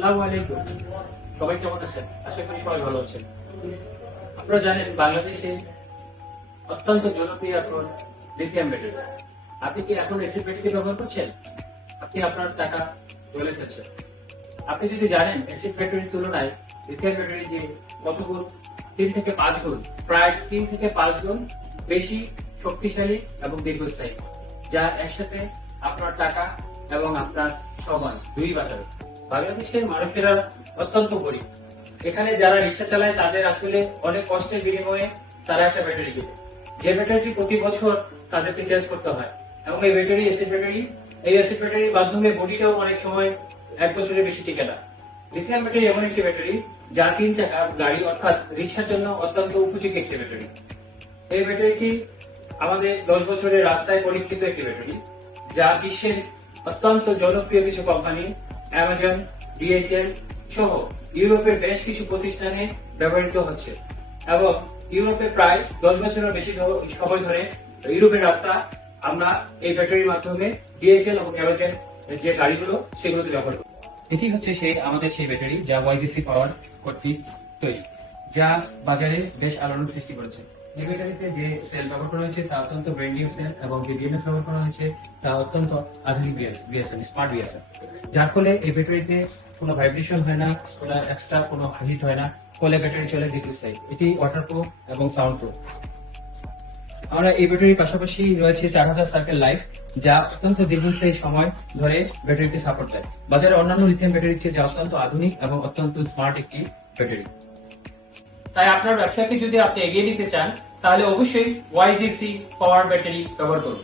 আসসালামু আলাইকুম। সবাই কেমন আছেন? আশা করি সবাই ভালো আছেন। আপনারা জানেন বাংলাদেশে অত্যন্ত জনপ্রিয় এখন লিথিয়াম ব্যাটারি। আপনি কি এখন এসিড ব্যাটারি ব্যবহার করছেন? আপনি আপনার টাকা জলে ফেলছেন। আপনি যদি জানেন এসিড ব্যাটারির তুলনায় লিথিয়াম ব্যাটারি যে কত গুণ, 3 থেকে 5 গুণ, প্রায় 3 থেকে 5 গুণ বেশি শক্তিশালী এবং দীর্ঘস্থায়ী, যা একসাথে আপনার টাকা এবং আপনার সময় দুই বাঁচাবে। বাংলাদেশের মানুষেরা অত্যন্ত গরিব। এখানে যারা রিক্সা চালায় তাদের আসলে অনেক কষ্টের বিনিময়ে তারা একটা ব্যাটারি কিনে, যে ব্যাটারিটি প্রতি বছর তাদেরকে চেঞ্জ করতে হয়। এবং এই ব্যাটারি অ্যাসিড ব্যাটারির মাধ্যমে বডিটাও অনেক সময় 1 বছরের বেশি টিকে না। লিথিয়াম ব্যাটারি এমন একটি ব্যাটারি যা 3 চাকার গাড়ি অর্থাৎ রিক্সার জন্য অত্যন্ত উপযোগী একটি ব্যাটারি। এই ব্যাটারিটি আমাদের 10 বছরের রাস্তায় পরীক্ষিত একটি ব্যাটারি, যা বিশ্বের অত্যন্ত জনপ্রিয় কিছু কোম্পানি অ্যামাজন, ডিএইচএল সহ ইউরোপের বেশ কিছু প্রতিষ্ঠানে ব্যবহৃত হচ্ছে। এবং ইউরোপে প্রায় 10 বছরের বেশি সময় ধরে ইউরোপের রাস্তা আমরা এই ব্যাটারির মাধ্যমে ডিএইচএল এবং অ্যামাজন যে গাড়িগুলো সেগুলোতে ব্যবহার করি। এটি হচ্ছে আমাদের সেই ব্যাটারি যা ওয়াইজিসি পাওয়ার কর্তৃক তৈরি, যা বাজারে বেশ আলোড়ন সৃষ্টি করেছে। এই ব্যাটারিতে যে সেল ব্যবহার করা হয়েছে তা অত্যন্ত ব্র্যান্ড সেল, এবং যে বিএমএস ব্যবহার করা হয়েছে তা অত্যন্ত আধুনিক বিএসএল, স্মার্ট বিএসএল, যার ফলে এই ব্যাটারিতে কোনো ভাইব্রেশন হয় না, কোনো এক্সট্রা কোনো হিট হয় না, ফলে ব্যাটারি চলে দীর্ঘস্থায়ী। এটি ওয়াটারপ্রুফ এবং সাউন্ড প্রুফ। আমরা এই ব্যাটারির পাশাপাশি রয়েছে 4000 সার্কেল লাইফ, যা অত্যন্ত দীর্ঘস্থায়ী সময় ধরে ব্যাটারিতে সাপোর্ট দেয়। বাজারে অন্যান্য লিথিয়াম ব্যাটারির চেয়ে যা অত্যন্ত আধুনিক এবং অত্যন্ত স্মার্ট একটি ব্যাটারি। তাই আপনার ব্যবসাকে যদি আপনি এগিয়ে নিতে চান, তাহলে অবশ্যই ওয়াইজিসি পাওয়ার ব্যাটারি ব্যবহার করুন।